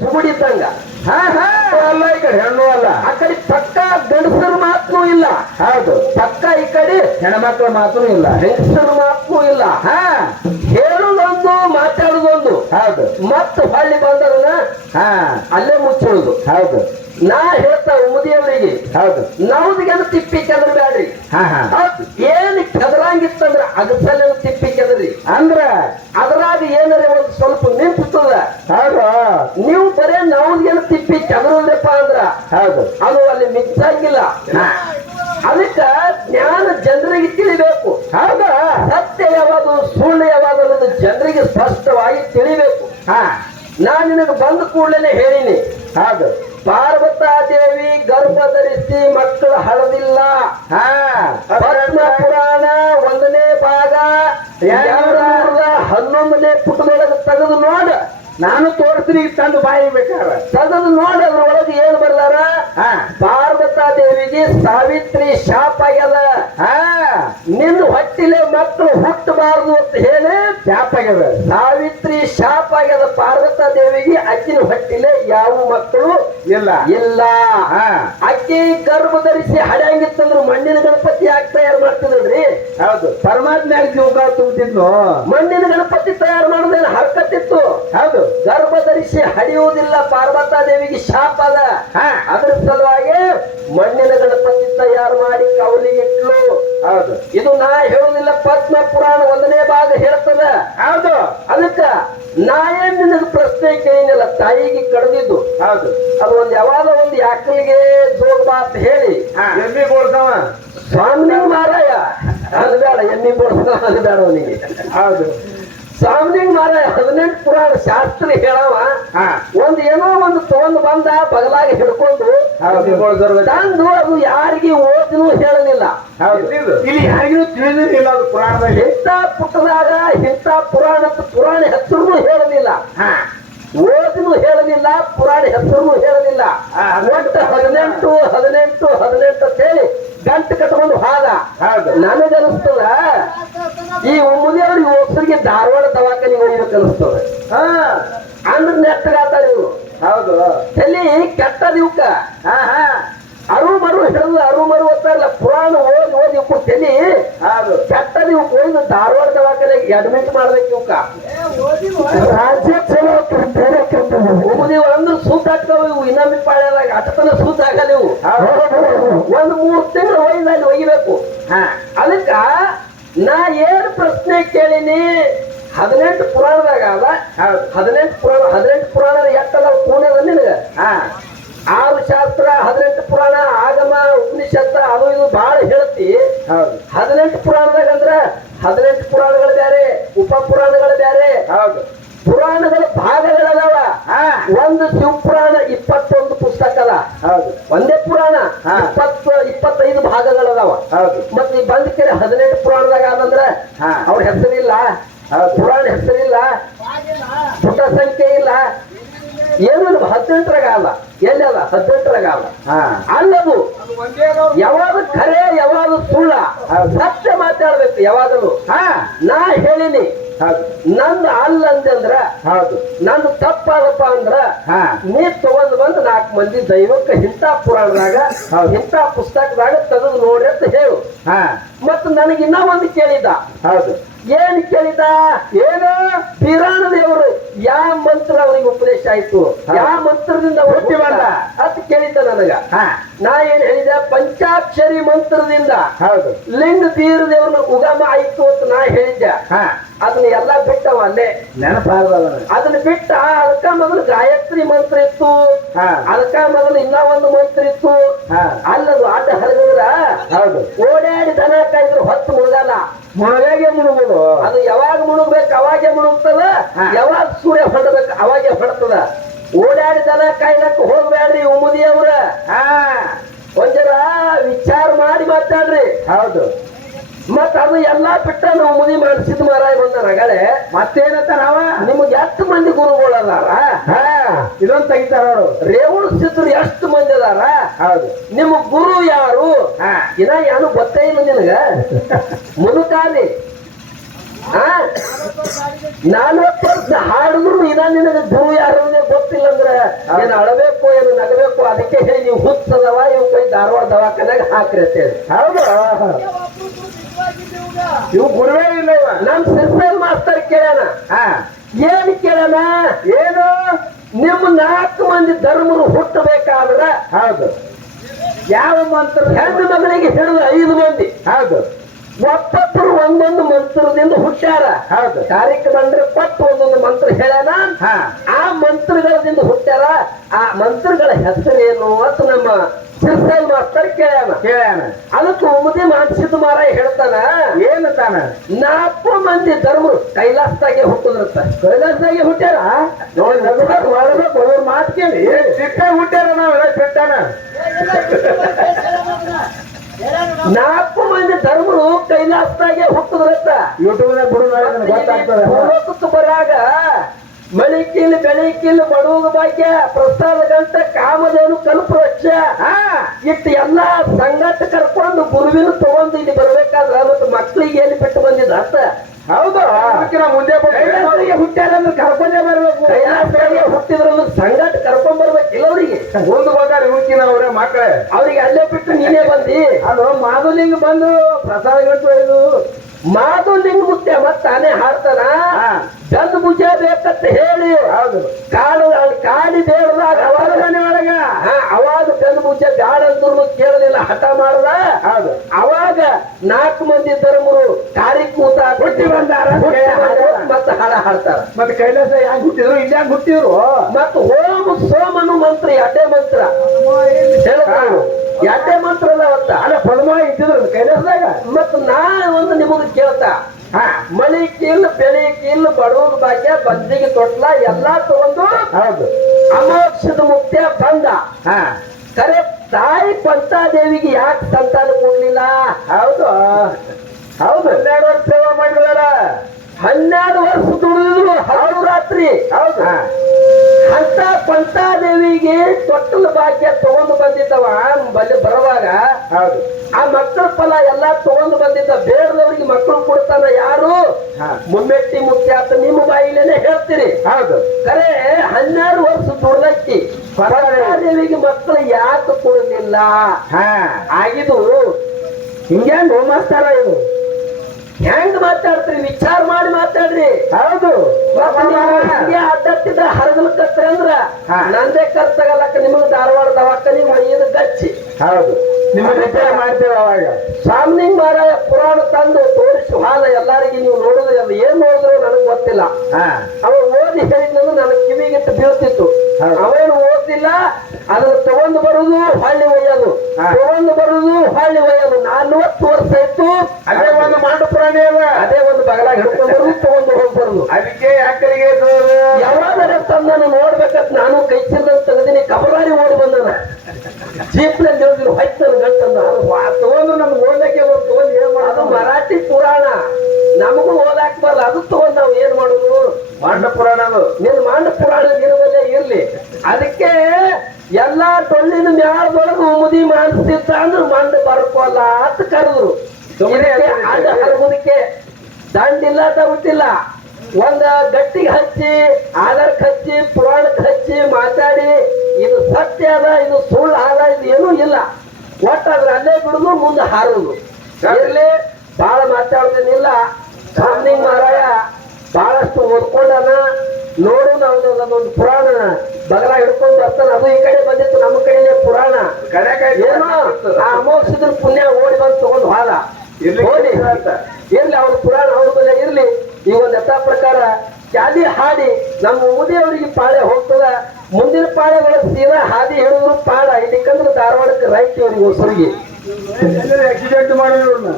ಸುಗುಡಿದ್ದಂಗ ಹಾ ಹಾ. ಅಲ್ಲ ಈ ಕಡೆ ಹೆಣ್ಣು ಅಲ್ಲ. ಆ ಕಡೆ ಪಕ್ಕ ಗಂಡಸರ ಮಾತ್ರ ಇಲ್ಲ. ಹೌದು. ಪಕ್ಕ ಈ ಕಡೆ ಹೆಣ್ಮಕ್ಳ ಮಾತು ಇಲ್ಲ. ಹೆಂಗಸರ ಮಾತೂ ಇಲ್ಲ. ಹಾ. ಹೇಳುದೊಂದು ಮಾತಾಡುದೊಂದು. ಹೌದು. ಮತ್ತೆ ಹಳ್ಳಿ ಬಂದದನ್ನ ಹಾ. ಅಲ್ಲೇ ಮುಚ್ಚುವುದು ಹೌದು. ನಾ ಹೇಳ್ತಾ ಉಮದಿಯವರಿಗೆ ಹೌದು. ನವ್ದಿಗೆಲ್ಲ ತಿಪ್ಪಿ ಕೆದ್ರ ಬ್ಯಾಡ್ರಿ. ಹಾ ಹಾ. ಅದ್ ಏನ್ ಕೆದರಂಗಿತ್ತಂದ್ರ ಅದ್ರಲ್ಲಿ ತಿಪ್ಪಿ ಕೆದರಿ. ಅಂದ್ರ? ಅದ್ರಾಗ ಏನಾರ ಒಂದು ಸ್ವಲ್ಪ ನಿಂತದ ಹೌದು. ನೀವು ಬರೇ ನವ್ದಿಗೆಲ್ಲ ತಿಪ್ಪಿ ಕೆದರಲ್ಲಪ್ಪ ಅಂದ್ರ ಹೌದು. ಅದು ಅಲ್ಲಿ ಮಿಕ್ಸ್ ಆಗಿಲ್ಲ. ಅದಕ್ಕ ಜ್ಞಾನ ಜನರಿಗೆ ತಿಳಿಬೇಕು. ಹೌದಾ. ಸತ್ಯ ಯಾವಾಗ ಸುಳ್ಳು ಯಾವಾಗ ಅನ್ನೋದು ಜನರಿಗೆ ಸ್ಪಷ್ಟವಾಗಿ ತಿಳಿಬೇಕು. ಹಾ. ನಾ ನಿನಗೆ ಬಂದ ಕೂಡಲೇ ಹೇಳಿನಿ. ಹೌದು. ಪಾರ್ವತಾ ದೇವಿ ಧರಿಸಿ ಮಕ್ಕಳು ಹಳದಿಲ್ಲ. ಪದ್ಮ ಪುರಾಣ ಒಂದನೇ ಭಾಗ. ಹನ್ನೊಂದನೇ ಪುಟದೊಳಗೆ ತೆಗೆದು ನೋಡ. ನಾನು ತೋರಿಸ್ತೀನಿ ತಂದು ಬಾಯಿ ಬೇಕಾರ ತೆಗೆದು ನೋಡ ಅದ್ರೊಳಗೆ ಏನ್ ಬರ್ಲಾರ ಹಾ. ಪಾರ್ವತಾ ದೇವಿಗೆ ಸಾವಿತ್ರಿ ಶಾಪ ಆಗ್ಯದ. ಹಾ. ನಿನ್ನ ಹೊಟ್ಟಿಲೆ ಮಕ್ಕಳು ಹುಟ್ಟಬಾರದು ಅಂತ ಹೇಳಿ ಶಾಪಾಗ್ಯದ. ಸಾವಿತ್ರಿ ಶಾಪ ಆಗ್ಯದ ಪಾರ್ವತ ದೇವಿಗೆ ಅಕ್ಕಿನ ಹೊಟ್ಟಿಲೆ ಯಾವ ಮಕ್ಕಳು ಇಲ್ಲ. ಇಲ್ಲ. ಅಕ್ಕಿ ಗರ್ಭ ಧರಿಸಿ ಹಡ್ಯಾಂಗಿತ್ತಂದ್ರು ಮಣ್ಣಿನ ಗಣಪತಿ ಯಾಕೆ ತಯಾರು ಮಾಡ್ತಿದ್ರಿ ಹೌದು. ಪರಮಾತ್ಮ ಜೀವ ತುಂಬಿದ್ನು ಮಣ್ಣಿನ ಗಣಪತಿ ತಯಾರು ಮಾಡೋದೇನು ಹರ್ಕತ್ತಿತ್ತು. ಹೌದು. ಗರ್ಭ ಧರಿಸಿ ಹಡಿಯುವುದಿಲ್ಲ ಪಾರ್ವತಾ ದೇವಿಗೆ ಶಾಪ ಅದ. ಅದ್ರ ಸಲುವಾಗಿ ಮಣ್ಣಿನ ಗಣಪತಿ ತಯಾರು ಮಾಡಿ ಕೌಲಿ ಇಟ್ಲು. ಹೌದು. ಇದು ನಾ ಹೇಳುವುದಿಲ್ಲ ಪದ್ಮ ಪುರಾಣ ಒಂದನೇ ಭಾಗ ಹೇಳ್ತದ. ಹೌದು. ಅದಕ್ಕ ನಾ ಏನ್ ನಿನಗೆ ಪ್ರಶ್ನೆ ಕೇಳಿನಲ್ಲ ತಾಯಿಗೆ ಕಡ್ದಿದ್ದು. ಹೌದು. ಅದು ಒಂದ್ ಯಾವಾಗ ಒಂದು ಯಾಕಲಿಗೆ ಜೋಗ ಮಾತ್ ಹೇಳಿ. ಎಮ್ಮಿ ಕೊಡ್ತಾವ ಸ್ವಾಮಿನಿಂಗ್ ಮಾರಾಯ ಅದು ಬೇಡ ಎಮ್ಮಿ ಬೋಡ್ಸ ಅದು ಬೇಡ ಅವನಿಗೆ. ಹೌದು. ಸ್ವಾಮಿನಿಂಗ್ ಮಾರಾಯ ಹದಿನೆಂಟು ಪುರಾಣ ಶಾಸ್ತ್ರ ಹೇಳವ. ಹಾ. ಒಂದ್ ಏನೋ ಒಂದು ತಗೊಂಡು ಬಂದ ಬಗಲಾಗಿ ಹಿಡ್ಕೊಂಡು ತಂದು ಅದು ಯಾರಿಗೆ ಓದಿನೂ ಹೇಳಲಿಲ್ಲ. ಇಲ್ಲಿ ಯಾರಿಗೂ ತಿಳಿದಿಲ್ಲ ಅದು ಪುರಾಣದಲ್ಲಿ. ಇಂಥ ಪುಟದಾಗ ಇಂಥ ಪುರಾಣದ ಪುರಾಣ ಹೆಸರು ಹೇಳಲಿಲ್ಲ. ಓದಿನೂ ಹೇಳಲಿಲ್ಲ ಪುರಾಣ ಹೆಸರು ಹೇಳಲಿಲ್ಲ. ಒಟ್ಟು ಹದಿನೆಂಟು ಹದಿನೆಂಟು ಹದಿನೆಂಟು ಅಂತ ಹೇಳಿ ಗಂಟು ಕಟ್ಕೊಂಡು ಹಾದ. ಹೌದು. ನನಗನಿಸ್ತದ? ಈ ಮುದಿಯವ್ರಿಗೆ ಒಬ್ಬರಿಗೆ ಧಾರವಾಡ ದವಾಖಾನಿಗೆ ಹೋಗ್ಬೇಕು ಅನಿಸ್ತದ ಹಾ. ಅಂದ್ರ ನೆಟ್ಟಗಾತಾರ ಇವರು. ಹೌದು. ಎಲ್ಲಿ? ಕೆಟ್ಟದ ಇವಕ್ಕ ಹಾ ಹಾ. ಅರು ಮರು ಹಿಡಿದು ಅರು ಮರು ಓದ್ತಾರಲ್ಲ ಪುರಾಣ ಓದಿ ಓದಿ ಇವಕ್ಕೂ ತಲಿ. ಹೌದು. ಕೆಟ್ಟದ ಧಾರವಾಡದ ಹೋಗಿ ಧಾರವಾಡ ದವಾಖಾನೆಗೆ ಅಡ್ಮಿಟ್ ಮಾಡ್ಬೇಕು ಇವಕ್ಕ ರಾಜ್ಯ ಚಲೋ ಮುದಿವ ಅಂದ್ರೆ ಸೂಟ್ ಹಾಕ್ತಾವ ಇವು. ಇನ್ನೊಮ್ಮೆ ಪಾಳ್ಯದಾಗ ಅಟತನ ಸೂಟ್ ಆಗಲ್ಲ ಇವು. ಒಂದು ಮೂರು ತಿಂಗಳು ಒಯ್ದಲ್ಲಿ ಒಯ್ಯಬೇಕು ಹಾ. ಅದಕ್ಕ ನಾ ಏನ್ ಪ್ರಶ್ನೆ ಕೇಳಿನಿ? ಹದಿನೆಂಟು ಪುರಾಣದಾಗ ಅದ. ಹೌದು. ಹದಿನೆಂಟು ಪುರಾಣ ಹದಿನೆಂಟು ಪುರಾಣ ಎಷ್ಟಲ್ಲ ಪೂರ್ಣದ ನಿನಗ? ಹಾ ಆರು ಶಾಸ್ತ್ರ ಹದಿನೆಂಟು ಪುರಾಣ ಆಗಮ ಉಪನಿಷತ್ತ ಅದು ಇದು ಬಹಳ ಹೇಳ್ತಿ ಹೌದು ಹದಿನೆಂಟು ಪುರಾಣದಾಗ ಅಂದ್ರ ಹದಿನೆಂಟು ಪುರಾಣಗಳು ಬೇರೆ ಉಪ ಪುರಾಣಗಳು ಬೇರೆ ಹೌದು ಪುರಾಣಗಳ ಭಾಗಗಳದಾವ ಹಾ ಒಂದು ಶಿವಪುರಾಣ ಇಪ್ಪತ್ತೊಂದು ಪುಸ್ತಕ ಅದ ಹೌದು. ಒಂದೇ ಪುರಾಣ ಹಾ. ಇಪ್ಪತ್ತು ಇಪ್ಪತ್ತೈದು ಭಾಗಗಳದಾವ. ಹೌದು. ಮತ್ತೆ ಈ ಬಂದ ಕೆರೆ ಹದಿನೆಂಟು ಪುರಾಣದಾಗ ಆದಂದ್ರ ಹಾ. ಅವ್ರ ಹೆಸರಿಲ್ಲ. ಪುರಾಣ ಹೆಸರಿಲ್ಲ ಪುಟ ಸಂಖ್ಯೆ ಇಲ್ಲ. ಏನು ಹದಿನೆಂಟರಾಗ ಅಲ್ಲ. ಎಲ್ಲಿ ಅಲ್ಲ? ಹದಿನೆಂಟರಾಗ ಅಲ್ಲ. ಅಲ್ಲದು ಯಾವಾಗ ಖರೆ ಯಾವಾಗ ಸುಳ್ಳ. ಸತ್ಯ ಮಾತಾಡ್ಬೇಕು ಯಾವಾಗಲೂ. ಹ. ನಾ ಹೇಳಿನಿ. ಹೌದು. ನಂದು ಅಲ್ಲ ಅಂದ್ರೆ ಹೌದು. ನನ್ನ ತಪ್ಪಾದಪ್ಪ ಅಂದ್ರ ಹಾ. ನೀ ತಗೊಂಡ್ ಬಂದು ನಾಲ್ಕು ಮಂದಿ ದೈವಕ್ಕೆ ಇಂಥ ಪುರಾಣದಾಗ ಇಂಥ ಪುಸ್ತಕದಾಗ ತೆಗೆದು ನೋಡಿ ಅಂತ ಹೇಳು. ಹಾ. ಮತ್ತು ನನಗೆ ಇನ್ನೂ ಒಂದು ಕೇಳಿದ ಹೌದು. ಏನ್ ಕೇಳಿದ? ಏನು? ಪಿರಾಣ ದೇವರು. ಯಾವ ಮಂತ್ರ ಅವನಿಗೆ ಉಪದೇಶ ಆಯ್ತು. ಯಾವ ಮಂತ್ರದಿಂದ ಹುಟ್ಟಿ? ಬಂದ? ಅಂತ ಕೇಳಿದ್ದ ನನಗ. ಹಾ. ನಾ ಏನ್ ಹೇಳಿದ? ಪಂಚಾಕ್ಷರಿ ಮಂತ್ರದಿಂದ. ಹೌದು. ಲಿಂಗ ತೀರ ದೇವ್ರ ಉಗಮ ಆಯ್ತು ಅಂತ ನಾ ಹೇಳಿದ್ದೆ. ಹಾ. ಅದನ್ನ ಎಲ್ಲಾ ಬಿಟ್ಟವ ಅಲ್ಲೇ. ಅದನ್ನ ಬಿಟ್ಟ ಅದಕ್ಕ ಮೊದಲು ಗಾಯತ್ರಿ ಮಂತ್ರ ಇತ್ತು. ಹಾ. ಅದಕ್ಕ ಮೊದಲು ಇನ್ನ ಒಂದು ಮಂತ್ರ ಇತ್ತು. ಹಾ. ಅಲ್ಲದು ಅಡ್ಡ ಹರಿದ್ರ ಹೌದು. ಓಡಾಡಿ ದನ ಕಾಯ್ದ್ರು ಹೊತ್ತು ಮುಳುಗಲ್ಲ. ಮುಳುಗಾಗೆ ಮುಳುಗುದು ಅದು ಯಾವಾಗ ಮುಳುಗ್ಬೇಕು ಅವಾಗೆ ಮುಳುಗ್ತದ ಯಾವಾಗ ಸೂರ್ಯ ಹೊಡಬೇಕು ಅವಾಗೆ ಹೊಡ್ತದ ಓಡಾಡಿ ದನ ಕಾಯ್ಲಕ್ಕ ಹೋಗ್ಬೇಡ್ರಿ ಉಮುದಿ ಅವ್ರ ಹಾ. ಒಂದರ ವಿಚಾರ ಮಾಡಿ ಮಾತಾಡ್ರಿ. ಹೌದು. ಮತ್ತ ಅದು ಎಲ್ಲಾ ಬಿಟ್ಟ ನಾವು ಮುನಿ ಮಾಡಿಸಿದ ಮಾರಾಯ ಬಂದ ರಗಳೆ. ಮತ್ತೇನಂತ ನಾವ ನಿಮ್ಗೆ ಎಷ್ಟು ಮಂದಿ ಗುರುಗಳದಾರ ಹಾ. ಇದೊಂದ್ ತೆಗಿತಾರ ಅವರು ರೇವಣ ಸಿದ್ಧರು ಎಷ್ಟು ಮಂದಿ ಅದಾರ? ಹೌದು. ನಿಮ್ಮ ಗುರು ಯಾರು? ಹಾ. ಇನ್ನ ಏನು ಗೊತ್ತೇ ಇಲ್ಲ ನಿನಗ? ಮುನುಕಾಲಿ ನಲ್ವತ್ತು ವರ್ಷ ಹಾಡಿದ್ರು ಇನ್ನ ನಿನಗೆ ಗುರು ಯಾರು ಗೊತ್ತಿಲ್ಲ ಅಂದ್ರೆ ಏನು ಅಳಬೇಕು ಏನು ನಗಬೇಕು ಅದಕ್ಕೆ ಹೇಳಿ ನೀವು ಹುಚ್ಚದವ ಇವ್ ಕೈ ಧಾರವಾಡ ದವಾಖಾನೆಗೆ ಹಾಕ್ರಿ ಅಂತ ಹೇಳಿ. ಹೌದು? ಇವು ಗುರುವೇ ಇಲ್ಲ ಇವ ನಮ್ ಸಿಸ್ಟರ್ ಮಾಸ್ತರ್ ಕೇಳೋಣ ಹಾ. ಏನ್ ಕೇಳೋಣ ಏನು? ನಿಮ್ಮ ನಾಲ್ಕು ಮಂದಿ ಧರ್ಮರು ಹುಟ್ಟಬೇಕಾದ್ರೆ ಹೌದು. ಯಾವ ಮಂತ್ರ? ಹೆಣ್ಣು ಮಗಳಿಗೆ ಹಿಡಿದು ಐದು ಮಂದಿ. ಹೌದು. ಒಬ್ಬೊಬ್ಬರು ಒಂದೊಂದು ಮಂತ್ರದಿಂದ ಹುಟ್ಟ್ಯಾರ. ಹೌದು. ಕಾರ್ಯಕ್ರಮ ಕೊಟ್ಟು ಒಂದೊಂದು ಮಂತ್ರ ಹೇಳ್ಯಾನ. ಹಾ. ಆ ಮಂತ್ರಗಳಿಂದ ಹುಟ್ಟ್ಯಾರ. ಆ ಮಂತ್ರಗಳ ಹೆಸರೇನು ಅಂತ ನಮ್ಮ ಸಿರ್ಸಲ್ ಮಾಸ್ತರ್ ಕೇಳ್ಯಾನ. ಕೇಳ್ಯಾನ. ಅದಕ್ಕೆ ಉಮದಿ ಮಾನಸಿದ ಮಾರ ಹೇಳ್ತಾನ ಏನು ತಾನ? ನಾಲ್ಕು ಮಂದಿ ಧರ್ಮರು ಕೈಲಾಸದಾಗೆ ಹುಟ್ಟುದ್ರಂತ. ಕೈಲಾಸದಾಗೆ ಹುಟ್ಟ್ಯಾರ? ನೋಡಿ ಮಾಡಬೇಕು ಅವ್ರ ಮಾತು ಕೇಳಿ. ಸಿಕ್ಕ ಹುಟ್ಟ್ಯಾರ ನಾವೆಲ್ಲ ಸಿಟ್ಟಾನ? ನಾಲ್ಕು ಮಂದಿ ಧರ್ಮರು ಕೈಲಾಸದಾಗೆ ಹುಟ್ಟುದ್ರಂತ ಯೂಟ್ಯೂಬ್ನಾಗ ಬಿಡು ನನಗೆ ಗೊತ್ತಾಗ್ತದೆ. ಬರಾಗ ಮಳಿಕಿಲ್ ಬೆಳಿಕಿಲ್ ಭಾಗ್ಯ ಪ್ರಸಾದ ಗಂಟ ಕಾಮಧೇನು ಕಲ್ಪ ಹಾ ಇಟ್ಟು ಎಲ್ಲಾ ಸಂಗಟ ಕರ್ಕೊಂಡು ಗುರುವಿನ ತಗೊಂಡು ಇಲ್ಲಿ ಬರ್ಬೇಕಾದ್ರೆ ಮತ್ತೆ ಮಕ್ಳಿಗೆ ಎಲ್ಲಿ ಬಿಟ್ಟು ಬಂದಿದ್ದ ಅಂತ. ಹೌದು? ಮುಂದೆ ಅಂದ್ರೆ ಕರ್ಕೊಂಡೇ ಬರ್ಬೇಕು. ಹುಟ್ಟಿದ್ರ ಸಂಗಟ ಕರ್ಕೊಂಡ್ ಇಲ್ಲ ಅವರಿಗೆ ಒಂದು ಬಂದಾರ ಇವಕ್ಕಿನ ಅವ್ರೆ ಮಕ್ಕಳೇ. ಅವ್ರಿಗೆ ಅಲ್ಲೇ ಬಿಟ್ಟು ನೀನೇ ಬಂದಿ. ಅದು ಮಾಧುಲಿಂಗ ಬಂದು ಪ್ರಸಾದ ಗಂಟು ಇದು ಮಾಧುಲಿಂಗ ಮತ್ತೆ ಮತ್ತ ತಾನೇ ಹಾಡ್ತಾನ. ಗಂಧ ಭುಜ ಬೇಕಂತ ಹೇಳಿ. ಹೌದು. ಕಾಡು ಕಾಡಿ ಬೇಡದಾಗ ಅವಾಗ ಮನೆ ಒಳಗ ಹಾ, ಅವಾಗ ಭುಜ ಬ್ಯಾಡ ಅಂದ್ರು ಕೇಳಲಿಲ್ಲ ಹಠ ಮಾಡದ? ಹೌದು. ಅವಾಗ ನಾಲ್ಕು ಮಂದಿ ಧರ್ಮರು ದಾರಿ ಕೂತ ಹುಟ್ಟಿ ಬಂದಾರ. ಮತ್ತೆ ಹಾಡ ಹಾಡ್ತಾರ. ಮತ್ತೆ ಕೈಲಾಸ ಯಾಕೆ ಹುಟ್ಟಿದ್ರು ಇಲ್ಲಿ ಹುಟ್ಟಿದ್ರು? ಮತ್ತೆ ಹೋಮ ಸೋಮನು ಮಂತ್ರ ಎಡ್ಡೆ ಮಂತ್ರ. ಹೇಳ್ತಾನು ಎಡ್ಡೆ ಮಂತ್ರ ಅಂತ ಅಲ್ಲ ಪದ್ಮ ಇದ್ದಿದ್ರು ಕೈಲಾಸದಾಗ? ಮತ್ತೆ ನಾ ಒಂದು ನಿಮಗೆ ಕೇಳ್ತ. ಹಾ. ಮಳಿ ಕೀಲ್ ಬೆಳಿ ಕೀಲ್ ಬಡವ್ರ ಭಾಗ್ಯ ಬದ್ಲಿಗೆ ತೊಟ್ಲ ಎಲ್ಲಾ ತಗೊಂಡು ಹೌದು. ಅಮೋಕ್ಷದ ಮುಕ್ತ ಬಂದ. ಕರೆ ತಾಯಿ ಪಂಚಾದೇವಿಗೆ ಯಾಕೆ ಸಂತಾನ ಕೊಡ್ಲಿಲ್ಲ? ಹೌದು. ಹೌದು. ಹನ್ನೆರಡು ವರ್ಷ ಸೇವಾ ಮಾಡಿದಾರ. ಹನ್ನೆರಡು ವರ್ಷ ದುಡಿದ್ರು ಹೌದು ರಾತ್ರಿ. ಹೌದು. ಅಂತ ಪಂಚಾದೇವಿಗೆ ತೊಟ್ಟಲ ಭಾಗ್ಯ ತಗೊಂಡು ಬಂದಿದ್ದವ ಬಲ್ಲಿ ಬರುವಾಗ ಹೌದು. ಆ ಮಕ್ಕಳ ಫಲ ಎಲ್ಲಾ ತಗೊಂಡು ಬಂದಿದ್ದ ಬೇಡದವ್ರಿಗೆ ಮಕ್ಕಳು ಕೊಡ್ತಾನ ಯಾರು? ಮುಮ್ಮೆಟ್ಟಿ ಮುಖ್ಯ ಅಂತ ನಿಮ್ಮ ಬಾಯಿಲೇನೆ ಹೇಳ್ತೀರಿ. ಹೌದು. ಕರೆ ಹನ್ನೆರಡು ವರ್ಷ ದುರ್ಲಕ್ಕಿ ಪರದೇವಿಗೆ ಮಕ್ಕಳು ಯಾಕೆ ಕೊಡಲಿಲ್ಲ ಹಾ. ಆಗಿದು ಹಿಂಗ್ಯಾಂಗ ಮಾಸ್ತಾರ ಇದು ಹೆಂಗ್ ಮಾತಾಡ್ತೀರಿ? ವಿಚಾರ ಮಾಡಿ ಮಾತಾಡ್ರಿ. ಹೌದು. ಹಿಂಗೆ ಅಡ್ಡತ್ತಿದ್ರ ಹರಗಲ್ ಕತ್ರಿ ಅಂದ್ರ. ನಂದೇ ಖರ್ಚಾಗಲ್ಲಕ್ಕ ನಿಮಗ್ ಧಾರವಾಡ ದವಾಖಾನಿ ಒಯ್ಯದ ಗಚ್ಚಿ. ಹೌದು. ನಿಮ್ಮ ವಿಚಾರ ಮಾಡ್ತೇವೆ ಅವಾಗ? ಸ್ವಾಮಿ ಮಾರಾಯ ಪುರಾಣ ತಂದು ತೋರಿಸಿ ಹಾಲ ಎಲ್ಲಾರಿಗೆ ನೀವು ನೋಡಿದ್ರೆ ಅದು ಏನ್ ನೋಡಿದ್ರು ನನಗ್ ಗೊತ್ತಿಲ್ಲ. ಅವ ಓದಿ ಹೇಳಿದ್ರು ನನಗ್ ಕಿವಿಗಿಟ್ಟು ಬೀಳ್ತಿತ್ತು. ಅವೇನು ಓದಿಲ್ಲ ಅದನ್ನ ತಗೊಂಡು ಬರುದು ಹಳ್ಳಿ ಒಯ್ಯೋದು. ತಗೊಂಡು ಬರುದು ಹಳ್ಳಿ ಒಯ್ಯೋದು ನಲ್ವತ್ತು ವರ್ಷ ಇತ್ತು ಅದೇ ಒಂದು ಮಾಡು ಪ್ರಾಣಿ ಅದ. ಅದೇ ಒಂದು ಬಗಲಾಗ ಹಿಡ್ಕೊಂಡು ಬರುದು ತಗೊಂಡು ಹೋಗಿ ಬರುದು. ಅದಕ್ಕೆ ಯಾಕರಿಗೆ ಯಾವಾಗ ತಂದನು ನೋಡ್ಬೇಕಂತ ನಾನು ಕೈ ಚಿಲ್ಲಂತ ತಗದಿನಿ ಕಬರಾರಿ ಓಡಿ ಬಂದನ. ಜೀಪ್ನಲ್ಲಿ ಹೋಗಿದ್ರು ಹೊಯ್ತನ ಗಂಟಂದ ಅದು ತಗೊಂಡು ನಮ್ಗೆ ಓದಕ್ಕೆ ತಗೊಂಡು ಏನ್ ಮಾಡೋದು? ಮರಾಠಿ ಪುರಾಣ. ನಮಗೂ ಓದಾಕ್ ಬರಲ್ಲ. ಅದು ತಗೊಂಡು ನಾವು ಏನ್ ಮಾಡುದು? ಮಾಂಡ ಪುರಾಣ ಅದು. ನೀನು ಮಾಂಡ ಪುರಾಣ ಇರುವಲ್ಲೇ ಇರ್ಲಿ. ಅದಕ್ಕೆ ಎಲ್ಲಾ ಟೊಳ್ಳಿನ ಮ್ಯಾಳದೊಳಗ ಮುದಿ ಮಾಡಿಸ್ತಿತ್ತ ಅಂದ್ರೆ ಮಂದ ಬರ್ಕೋಲ್ಲ ಅಂತ ಕರೆದ್ರು. ಅಡ್ಡ ದಂಡಿಲ್ಲ ತಗೊಟ್ಟಿಲ್ಲ ಒಂದ ಗಟ್ಟಿಗೆ ಹಚ್ಚಿ ಆಧಾರಕ್ಕೆ ಹಚ್ಚಿ ಪುರಾಣಕ್ಕೆ ಹಚ್ಚಿ ಮಾತಾಡಿ ಇದು ಸತ್ಯ ಅದ ಇದು ಸುಳ್ಳು ಅದ ಇದು ಏನೂ ಇಲ್ಲ. ಒಟ್ಟು ಅದ್ರ ಅಲ್ಲೇ ಬಿಡುದು ಮುಂದೆ ಹಾರುದು. ಇರ್ಲಿ ಬಹಳ ಮಾತಾಡ್ತೇನಿಲ್ಲ. ಸಾಮ್ನಿಂಗ್ ಮಾರಾಯ ಬಹಳಷ್ಟು ಓದ್ಕೊಂಡನ. ನೋಡು ನಾವು ಒಂದು ಪುರಾಣ. ಬಗಲ ಹಿಡ್ಕೊಂಡು ಬರ್ತಾನೆ. ಅದು ಈ ಕಡೆ ಬಂದಿತ್ತು ನಮ್ಮ ಕಡೆನೇ ಪುರಾಣ. ಏನೋ ಆ ಅಮೋಕ್ಷದ್ರ ಪುಣ್ಯ ಓಡಿ ಬಂದು ತಗೊಂಡು ಹಾಲ ಇರ್ಲಿ ಹೋಗಿ. ಇರ್ಲಿ ಅವ್ರ ಪುರಾಣ ಅವ್ರ ಮೇಲೆ ಇರ್ಲಿ. ಈ ಒಂದು ಯಥಾ ಪ್ರಕಾರ ಜಾಲಿ ಹಾಡಿ ನಮ್ಮ ಮುದಿಯವರಿಗೆ ಪಾಳೆ ಹೋಗ್ತದ. ಮುಂದಿನ ಪಾಳೆಗಳ ಸೀದಾ ಹಾದಿ ಹೇಳಿದ್ರು ಇಲ್ಲಿ ಇದಕ್ಕಂದ್ರೆ ಧಾರವಾಡಕ್ಕೆ ರೈಟ್ ಇವ್ರಿಗೆ ಹೊಸರಿಗೆ ಆಕ್ಸಿಡೆಂಟ್ ಮಾಡಿದ್ರು